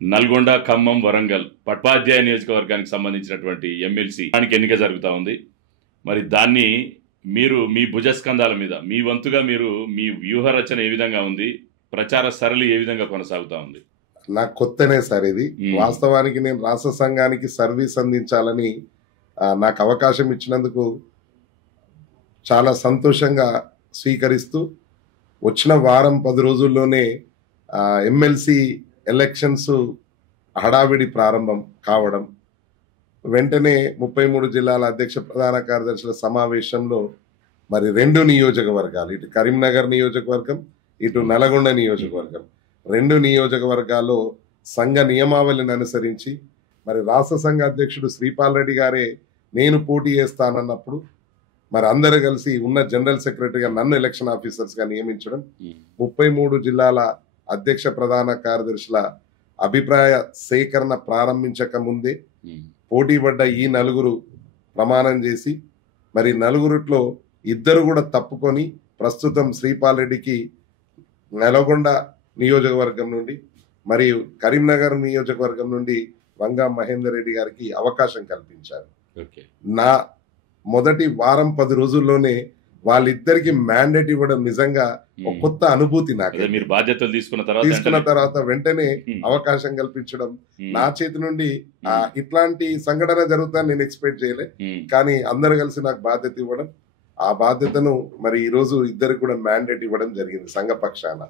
నల్గొండ, ఖమ్మం, వరంగల్ ఉపాధ్యాయ నియోజకవర్గానికి సంబంధించినటువంటి ఎమ్మెల్సీ ఎన్నిక జరుగుతూ ఉంది. మరి దాన్ని మీరు మీ భుజస్కంధాల మీద మీ వంతుగా మీరు మీ వ్యూహ రచన ఏ విధంగా ఉంది, ప్రచార సరళి ఏ విధంగా కొనసాగుతా ఉంది? నాకు కొత్తనే సార్ ఇది. వాస్తవానికి నేను రాష్ట్ర సంఘానికి సర్వీస్ అందించాలని నాకు అవకాశం ఇచ్చినందుకు చాలా సంతోషంగా స్వీకరిస్తూ వచ్చిన వారం 10 రోజుల్లోనే ఎమ్మెల్సీ ఎలక్షన్స్ హడావిడి ప్రారంభం కావడం, వెంటనే 33 జిల్లాల అధ్యక్ష ప్రధాన కార్యదర్శుల సమావేశంలో మరి 2 నియోజకవర్గాలు, ఇటు కరీంనగర్ నియోజకవర్గం, ఇటు నల్గొండ నియోజకవర్గం, 2 నియోజకవర్గాల్లో సంఘ నియమావళిని అనుసరించి మరి రాష్ట్ర సంఘ అధ్యక్షుడు శ్రీపాల్ రెడ్డి గారే నేను పోటీ చేస్తానన్నప్పుడు మరి అందరూ కలిసి ఉన్న జనరల్ సెక్రటరీగా నన్ను ఎలక్షన్ ఆఫీసర్స్గా నియమించడం, 33 జిల్లాల అధ్యక్ష ప్రధాన కార్యదర్శుల అభిప్రాయ సేకరణ ప్రారంభించక ముందే పోటీ పడ్డ ఈ 4 ప్రమాణం చేసి మరి 4 2 కూడా తప్పుకొని ప్రస్తుతం శ్రీపాల్ రెడ్డికి నల్గొండ నియోజకవర్గం నుండి మరియు కరీంనగర్ నియోజకవర్గం నుండి వంగా మహేందర్ రెడ్డి గారికి అవకాశం కల్పించారు. నా మొదటి వారం 10 రోజుల్లోనే వాళ్ళిద్దరికి మ్యాండేట్ ఇవ్వడం నిజంగా ఒక కొత్త అనుభూతి. నాకు మీరు బాధ్యతలు తీసుకున్న తర్వాత వెంటనే అవకాశం కల్పించడం, నా చేతి నుండి ఇట్లాంటి సంఘటన జరుగుతుందని నేను ఎక్స్పెక్ట్ చేయలే. కానీ అందరు కలిసి నాకు బాధ్యత ఇవ్వడం, ఆ బాధ్యతను మరి ఈ రోజు ఇద్దరికి కూడా మ్యాండేట్ ఇవ్వడం జరిగింది సంఘ పక్షాన.